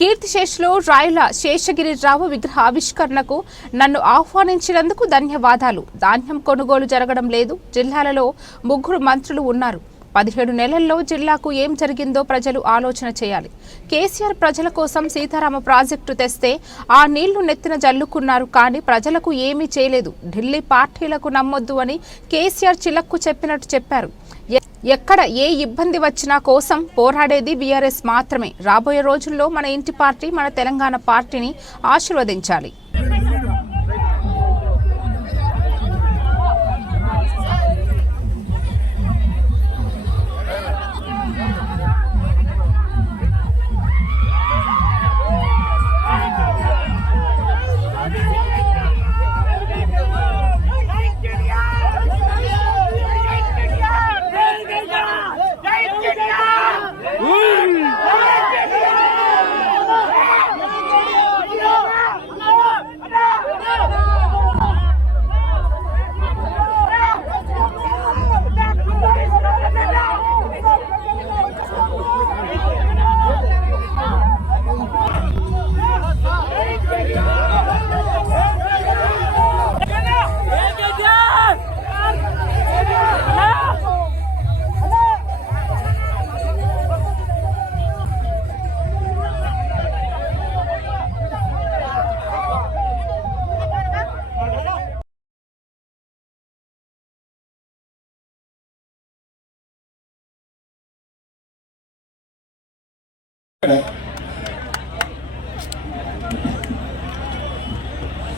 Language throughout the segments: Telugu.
కీర్తిశేషులు రాయుల శేషగిరిరావు విగ్రహ ఆవిష్కరణకు నన్ను ఆహ్వానించినందుకు ధన్యవాదాలు. ధాన్యం కొనుగోలు జరగడం లేదు. జిల్లాలలో ముగ్గురు మంత్రులు ఉన్నారు. పదిహేడు నెలల్లో జిల్లాకు ఏం జరిగిందో ప్రజలు ఆలోచన చేయాలి. కేసీఆర్ ప్రజల కోసం సీతారామ ప్రాజెక్టు తెస్తే ఆ నీళ్ళు నెత్తిన జల్లుకున్నారు కానీ ప్రజలకు ఏమీ చేయలేదు. ఢిల్లీ పార్టీలకు నమ్మొద్దు అని కేసీఆర్ చిలక్కు చెప్పినట్టు చెప్పారు. ఎక్కడ ఏ ఇబ్బంది వచ్చినా కోసం పోరాడేది బీఆర్ఎస్ మాత్రమే. రాబోయే రోజుల్లో మన ఇంటి పార్టీ మన తెలంగాణ పార్టీని ఆశీర్వదించాలి.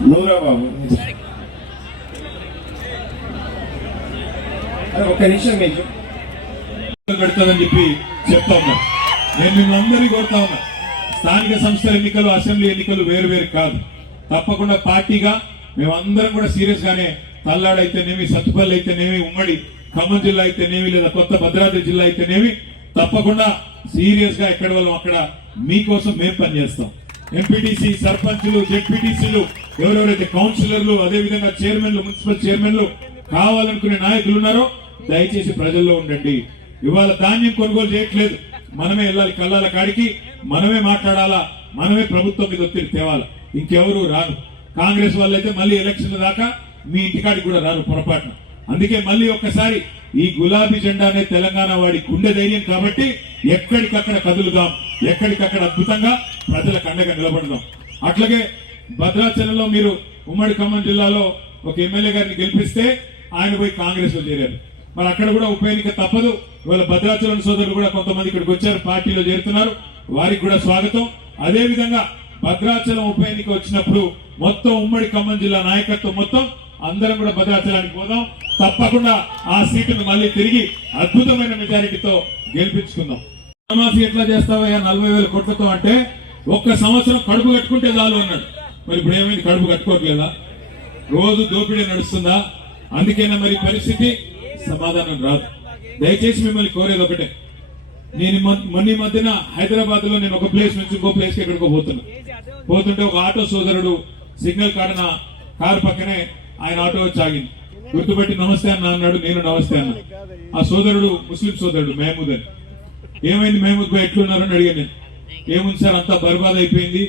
నూరా బాబు. ఒక్క నిమిషం మీకు. పెడతానని చెప్పి చెప్తా ఉన్నా. నేను మిమ్మల్ని కోరుతా ఉన్నా. స్థానిక సంస్థల ఎన్నికలు అసెంబ్లీ ఎన్నికలు వేరు వేరు కాదు. తప్పకుండా పార్టీగా మేమందరం కూడా సీరియస్ గానే తల్లాడు అయితేనేమి సత్తుపల్లి అయితేనేమి ఉమ్మడి ఖమ్మం జిల్లా అయితేనేమి లేదా కొత్త భద్రాద్రి జిల్లా అయితేనేమి తప్పకుండా సీరియస్గా ఎక్కడ వాళ్ళం? అక్కడ మీకోసం మేము పనిచేస్తాం ఎంపీటీసీ సర్పంచ్లు జెడ్పీటీసీలు ఎవరెవరైతే కౌన్సిలర్లు అదే విధంగా చైర్మన్లు మున్సిపల్ చైర్మన్లు కావాలనుకునే నాయకులు ఉన్నారో దయచేసి ప్రజల్లో ఉండండి. ఇవాళ ధాన్యం కొనుగోలు చేయట్లేదు. మనమే వెళ్ళాలి కళ్ళాల కాడికి మనమే మాట్లాడాలా మనమే ప్రభుత్వం మీద ఒత్తిడి తేవాలి. ఇంకెవరు రారు. కాంగ్రెస్ వాళ్ళైతే మళ్ళీ ఎలక్షన్ల దాకా మీ ఇంటికాడికి కూడా రారు పొరపాటున. అందుకే మళ్ళీ ఒక్కసారి ఈ గులాబీ జెండానే తెలంగాణ వాడి గుండె ధైర్యం కాబట్టి ఎక్కడికక్కడ కదులుదాం ఎక్కడికక్కడ అద్భుతంగా ప్రజలకు అండగా నిలబడదాం. అట్లాగే భద్రాచలంలో మీరు ఉమ్మడి ఖమ్మం జిల్లాలో ఒక ఎమ్మెల్యే గారిని గెలిపిస్తే ఆయన పోయి కాంగ్రెస్లో చేరారు. మరి అక్కడ కూడా ఉప ఎన్నిక తప్పదు. ఇవాళ భద్రాచలం సోదరులు కూడా కొంతమంది ఇక్కడికి వచ్చారు పార్టీలో చేరుతున్నారు. వారికి కూడా స్వాగతం. అదే విధంగా భద్రాచలం ఉప ఎన్నిక వచ్చినప్పుడు మొత్తం ఉమ్మడి ఖమ్మం జిల్లా నాయకత్వం మొత్తం అందరం కూడా భద్రాచలానికి పోదాం. తప్పకుండా ఆ సీటును మళ్ళీ తిరిగి అద్భుతమైన మెజారిటీతో గెలిపించుకుందాం. రుణమాఫీ ఎట్లా చేస్తావయ్యా నలభై వేల కోట్లతో అంటే ఒక్క సంవత్సరం కడుపు కట్టుకుంటే చాలు అన్నాడు. మరి ఇప్పుడు ఏమైంది? కడుపు కట్టుకోవట్లేదా? రోజు దోపిడీ నడుస్తుందా? అందుకేనా మరి పరిస్థితి? సమాధానం రాదు. దయచేసి మిమ్మల్ని కోరేది ఒకటే. నేను మొన్న ఈ మధ్యన హైదరాబాద్లో నేను ఒక ప్లేస్ నుంచి ఇంకో ప్లేస్కి ఎక్కడికో పోతున్నా. పోతుంటే ఒక ఆటో సోదరుడు సిగ్నల్ కాడన కారు పక్కనే ఆయన ఆటో సాగింది గుర్తుపెట్టి నమస్తే అన్న అన్నాడు నేను నమస్తే అన్న. ఆ సోదరుడు ముస్లిం సోదరుడు మహమూద్ అని. ఏమైంది మహమూద్ భాయ్ ఎట్లున్నారని అడిగాను నేను. ఏముంది సార్ అంతా బర్బాద్ అయిపోయింది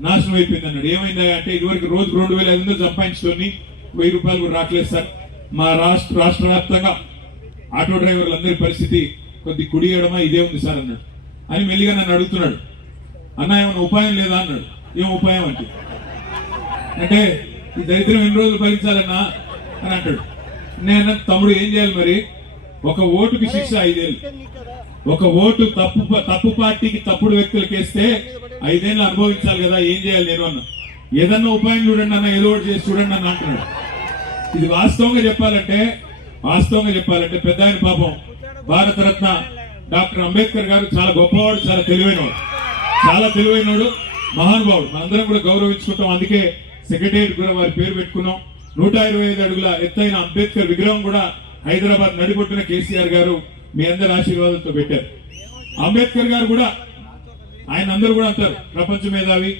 నాశనం అయిపోయింది అన్నాడు. ఏమైంది అంటే ఇదివరకు రోజు రెండు వేల ఐదు వందలు సంపాదించుకొని వెయ్యి రూపాయలు కూడా రావట్లేదు సార్. మా రాష్ట్ర రాష్ట్ర వ్యాప్తంగా ఆటో డ్రైవర్లందరి పరిస్థితి కొద్ది కుడియడమా ఇదే ఉంది సార్ అన్నాడు. అని మెల్లిగా నన్ను అడుగుతున్నాడు. అన్న ఏమైనా ఉపాయం లేదా? అన్నాడు. ఏం ఉపాయం అంటే అంటే ఈ దరిద్రం ఎన్ని రోజులు భరించాలన్నా అని అంటాడు. నేను తమ్ముడు ఏం చేయాలి మరి? ఒక ఓటుకి శిక్ష ఐదేళ్ళు. ఒక ఓటు తప్పు తప్పు పార్టీకి తప్పుడు వ్యక్తులకు వేస్తే ఐదేళ్ళు అనుభవించాలి కదా ఏం చేయాలి నేను అన్న. ఏదన్నా ఉపాయం చూడండి అన్న ఏదో ఒకటి చేసి చూడండి అన్న అంటున్నాడు. ఇది వాస్తవంగా చెప్పాలంటే వాస్తవంగా చెప్పాలంటే పెద్ద ఆయన పాపం భారతరత్న డాక్టర్ అంబేద్కర్ గారు చాలా గొప్పవాడు చాలా తెలివైనవాడు. చాలా తెలివైనవాడు మహానుభావుడు. మనందరం కూడా గౌరవించుకుంటాం. అందుకే సెక్రటేరియట్ కూడా వారి పేరు పెట్టుకున్నాం. నూట ఇరవై ఐదు అడుగుల ఎత్తైన అంబేద్కర్ విగ్రహం కూడా హైదరాబాద్ నడిబొట్టున కేసీఆర్ గారు మీ అందరి ఆశీర్వాదంతో పెట్టారు. అంబేద్కర్ గారు కూడా ఆయన అందరూ కూడా అంటారు ప్రపంచ మేధావి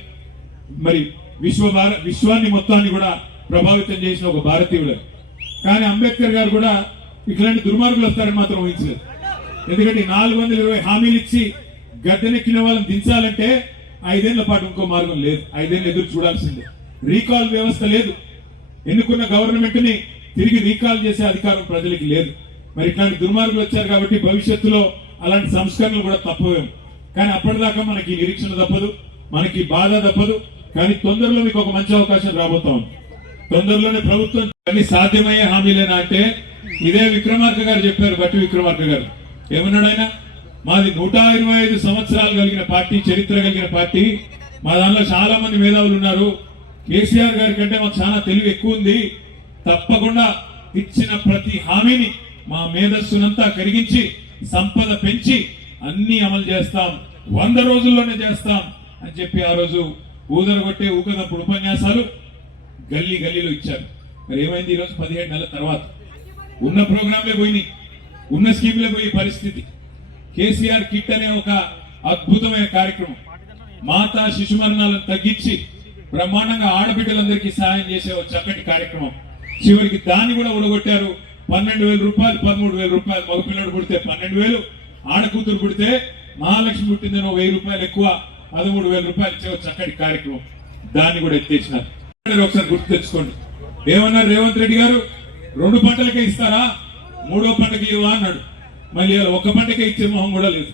మరి విశ్వ విశ్వాన్ని మొత్తాన్ని కూడా ప్రభావితం చేసిన ఒక భారతీయుడు. కానీ అంబేద్కర్ గారు కూడా ఇట్లాంటి దుర్మార్గులు వస్తారని మాత్రం ఊహించలేదు. ఎందుకంటే నాలుగు వందల ఇరవై హామీలు ఇచ్చి గద్దెనెక్కిన వాళ్ళని దించాలంటే ఐదేళ్ళ పాటు ఇంకో మార్గం లేదు. ఐదేళ్ళు ఎదురు చూడాల్సిందే. రీకాల్ వ్యవస్థ లేదు. ఎన్నుకున్న గవర్నమెంట్ని తిరిగి రీకాల్ చేసే అధికారం ప్రజలకి లేదు. మరి ఇట్లాంటి దుర్మార్గులు వచ్చారు కాబట్టి భవిష్యత్తులో అలాంటి సంస్కరణలు కూడా తప్పవేము కానీ అప్పటిదాకా మనకి నిరీక్షణ తప్పదు మనకి బాధ తప్పదు. కానీ తొందరలో మీకు ఒక మంచి అవకాశం రాబోతా ఉంది. తొందరలోనే ప్రభుత్వం అన్ని సాధ్యమయ్యే హామీలేనా అంటే ఇదే విక్రమార్క గారు చెప్పారు బట్టి విక్రమార్క గారు. ఏమన్నాడు ఆయన మాది నూట ఇరవై ఐదు సంవత్సరాలు కలిగిన పార్టీ చరిత్ర కలిగిన పార్టీ. మా దానిలో చాలా మంది మేధావులు ఉన్నారు. కేసీఆర్ గారి కంటే మాకు చాలా తెలివి ఎక్కువ ఉంది. తప్పకుండా ఇచ్చిన ప్రతి హామీని మా మేధస్సునంతా కరిగించి సంపద పెంచి అన్ని అమలు చేస్తాం. వంద రోజుల్లోనే చేస్తాం అని చెప్పి ఆ రోజు ఊదరగొట్టే ఊకదప్పుడు ఉపన్యాసాలు గల్లీ గల్లీలో ఇచ్చారు. మరి ఏమైంది ఈరోజు పదిహేడు నెలల తర్వాత. ఉన్న ప్రోగ్రాంలే పోయినాయి. ఉన్న స్కీమ్లే పోయే పరిస్థితి. కేసీఆర్ కిట్ అనే ఒక అద్భుతమైన కార్యక్రమం. మాతా శిశు మరణాలను తగ్గించి బ్రహ్మాండంగా ఆడబిడ్డలందరికీ సహాయం చేసే ఒక చక్కటి కార్యక్రమం. చివరికి దాన్ని కూడా ఉడగొట్టారు పన్నెండు వేల రూపాయలు పదమూడు వేల రూపాయలు. మగపిల్లడు పుడితే పన్నెండు వేలు ఆడకూతురు పుడితే మహాలక్ష్మి పుట్టిందని వెయ్యి రూపాయలు ఎక్కువ పదమూడు వేల రూపాయలు ఇచ్చే ఒక చక్కటి కార్యక్రమం. దాన్ని కూడా ఎత్తేసినారు. ఒకసారి గుర్తు తెచ్చుకోండి. ఏమన్నారు రేవంత్ రెడ్డి గారు? రెండు పంటలకే ఇస్తారా? మూడో పంటకి ఇవ్వా అన్నాడు. మళ్ళీ ఒక్క పంటకే ఇచ్చే మొహం కూడా లేదు.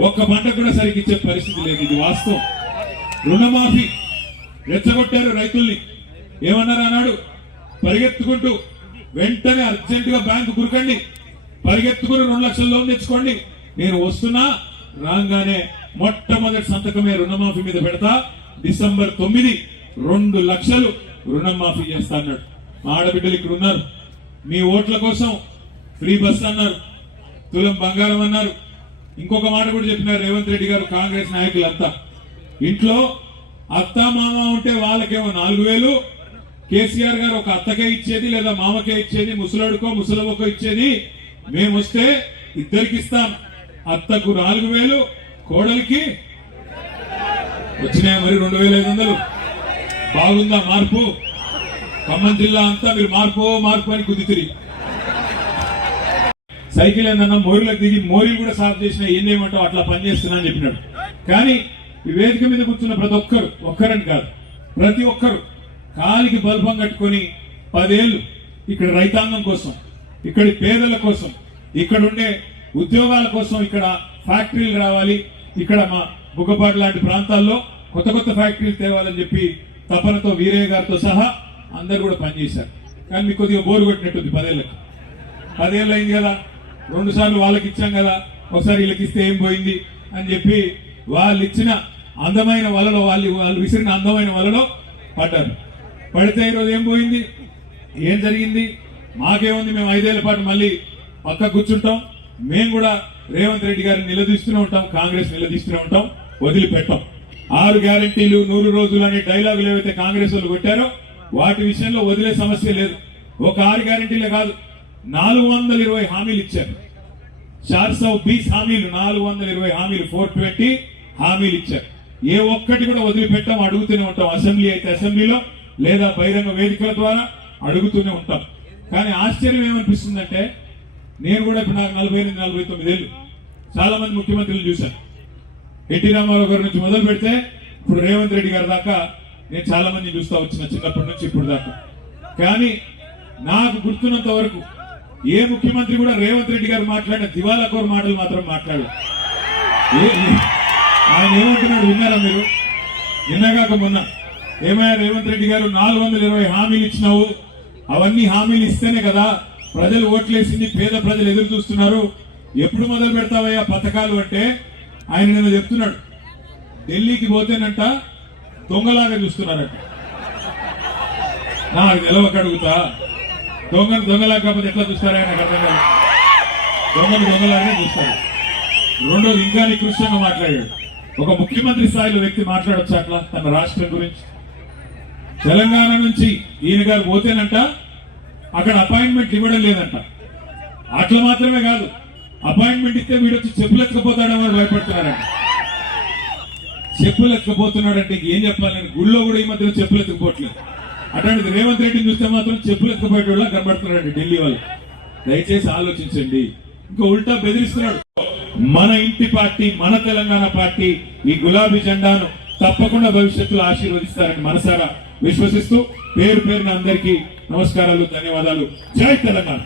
ఒక్క పంట కూడా సరిగ్గా ఇచ్చే పరిస్థితి లేదు. ఇది వాస్తవం. రుణమాఫీ. రెచ్చగొట్టారు రైతుల్ని. ఏమన్నారు అన్నాడు? పరిగెత్తుకుంటూ వెంటనే అర్జెంటుగా బ్యాంకు కురకండి పరిగెత్తుకుని రెండు లక్షల లోన్ తెచ్చుకోండి. నేను వస్తున్నా రాగానే మొట్టమొదటి సంతకమే రుణమాఫీ మీద పెడతా. డిసెంబర్ తొమ్మిది రెండు లక్షలు రుణమాఫీ చేస్తా అన్నాడు. మా ఆడబిడ్డలు ఇక్కడ ఉన్నారు. మీ ఓట్ల కోసం ఫ్రీ బస్ అన్నారు. తులం బంగారం అన్నారు. ఇంకొక మాట కూడా చెప్పినారు రేవంత్ రెడ్డి గారు కాంగ్రెస్ నాయకులంతా. ఇంట్లో అత్త మామ ఉంటే వాళ్ళకేమో నాలుగు వేలు. కేసీఆర్ గారు ఒక అత్తకే ఇచ్చేది లేదా మామకే ఇచ్చేది ముసలాడుకో ముసలవకో ఇచ్చేది. మేము వస్తే ఇద్దరికి ఇస్తాం. అత్తకు నాలుగు వేలు కోడలికి వచ్చినాయి మరి రెండు వేల ఐదు వందలు? బాగుందా మార్పు? ఖమ్మం జిల్లా అంతా మీరు మార్పు మార్పు అని కుదితిరి సైకిల్ ఏందన్నా మోరీలకు దిగి మోరీలు కూడా సాఫ్ చేసిన ఏం ఏమంటావు అట్లా పనిచేస్తున్నా అని చెప్పినాడు. కానీ ఈ వేదిక మీద కూర్చున్న ప్రతి ఒక్కరు ఒక్కరని కాదు ప్రతి ఒక్కరు కాలికి బల్బం కట్టుకొని పదేళ్ళు ఇక్కడ రైతాంగం కోసం ఇక్కడి పేదల కోసం ఇక్కడ ఉండే ఉద్యోగాల కోసం ఇక్కడ ఫ్యాక్టరీలు రావాలి ఇక్కడ మా బుగ్గపాటు లాంటి ప్రాంతాల్లో కొత్త కొత్త ఫ్యాక్టరీలు తేవాలని చెప్పి తపనతో వీరయ్య గారితో సహా అందరు కూడా పనిచేశారు. కానీ మీకు కొద్దిగా బోరు కొట్టినట్టుంది పదేళ్ళకి. పదేళ్ళు అయింది కదా రెండు సార్లు వాళ్ళకి ఇచ్చాం కదా ఒకసారి వీళ్ళకి ఇస్తే ఏం పోయింది అని చెప్పి వాళ్ళు ఇచ్చిన అందమైన వలలో వాళ్ళు వాళ్ళు విసిరిన అందమైన వలలో పడ్డారు. పడితే ఈరోజు ఏం పోయింది? ఏం జరిగింది? మాకేముంది మేము ఐదేళ్ళ పాటు మళ్ళీ పక్క కూర్చుంటాం. మేము కూడా రేవంత్ రెడ్డి గారిని నిలదీస్తూనే ఉంటాం కాంగ్రెస్ నిలదీస్తూనే ఉంటాం వదిలిపెట్టాం. ఆరు గ్యారంటీలు నూరు రోజులు అనే డైలాగులు ఏవైతే కాంగ్రెస్ వాళ్ళు కొట్టారో వాటి విషయంలో వదిలే సమస్య లేదు. ఒక ఆరు గ్యారంటీలే కాదు నాలుగు వందల ఇరవై హామీలు ఇచ్చారు. చార్ సౌ బీస్ హామీలు నాలుగు వందల ఇరవై హామీలు ఫోర్ ట్వంటీ హామీలు ఇచ్చారు. ఏ ఒక్కటి కూడా వదిలిపెట్టాం అడుగుతూనే ఉంటాం. అసెంబ్లీ అయితే అసెంబ్లీలో లేదా బహిరంగ వేదికల ద్వారా అడుగుతూనే ఉంటాం. కానీ ఆశ్చర్యం ఏమనిపిస్తుందంటే నేను కూడా ఇప్పుడు నాకు నలభై ఎనిమిది నలభై తొమ్మిది ఏళ్ళు. చాలా మంది ముఖ్యమంత్రులు చూశాను. ఎన్టీ రామారావు గారి నుంచి మొదలు పెడితే ఇప్పుడు రేవంత్ రెడ్డి గారి దాకా నేను చాలా మంది చూస్తా వచ్చిన చిన్నప్పటి నుంచి ఇప్పుడు దాకా. కానీ నాకు గుర్తున్నంత వరకు ఏ ముఖ్యమంత్రి కూడా రేవంత్ రెడ్డి గారు మాట్లాడిన దివాలా కోర్ మాటలు మాత్రం మాట్లాడు ఆయన ఏమంటున్నాడు విన్నారా మీరు? నిన్నగాక మొన్న ఏమయ్యా రేవంత్ రెడ్డి గారు నాలుగు వందల ఇరవై హామీలు ఇచ్చినావు. అవన్నీ హామీలు ఇస్తేనే కదా ప్రజలు ఓట్లేసింది పేద ప్రజలు ఎదురు చూస్తున్నారు. ఎప్పుడు మొదలు పెడతావయ్యా పథకాలు అంటే? ఆయన నిన్న చెప్తున్నాడు. ఢిల్లీకి పోతేనంట దొంగలాగా చూస్తున్నారట. నాకు తెలవక అడుగుతా. దొంగను దొంగలా కాకపోతే ఎట్లా చూస్తారా నాకు అర్థం కాదు. దొంగను దొంగలాగానే చూస్తారు. రెండోది ఇంకా నికృష్టంగా మాట్లాడాడు. ఒక ముఖ్యమంత్రి స్థాయిలో వ్యక్తి మాట్లాడొచ్చు అట్లా? తన రాష్ట్రం గురించి. తెలంగాణ నుంచి ఈయన గారు పోతేనంట అక్కడ అపాయింట్మెంట్ ఇవ్వడం లేదంట. అట్లా మాత్రమే కాదు అపాయింట్మెంట్ ఇస్తే వీడు వచ్చి చెప్పులు ఎత్తుకపోతాడేమో అని భయపడుతున్నారంట. చెప్పులు ఎత్తుకపోతున్నాడంటే ఇంకేం చెప్పాలి? నేను గుళ్ళో కూడా ఈ మధ్యన చెప్పులు ఎత్తుకుపోవట్లేదు. అట్లాంటిది రేవంత్ రెడ్డిని చూస్తే మాత్రం చెప్పులు ఎత్తుకుపోయేటోళ్ళ కనబడుతున్నాడండి ఢిల్లీ వాళ్ళు. దయచేసి ఆలోచించండి. ఇంకా ఉల్టా బెదిరిస్తున్నాడు. మన ఇంటి పార్టీ మన తెలంగాణ పార్టీ ఈ గులాబీ జెండాను తప్పకుండా భవిష్యత్తులో ఆశీర్వదిస్తారని మనసారా విశ్వసిస్తూ పేరు పేరున అందరికీ నమస్కారాలు ధన్యవాదాలు. జై తెలంగాణ!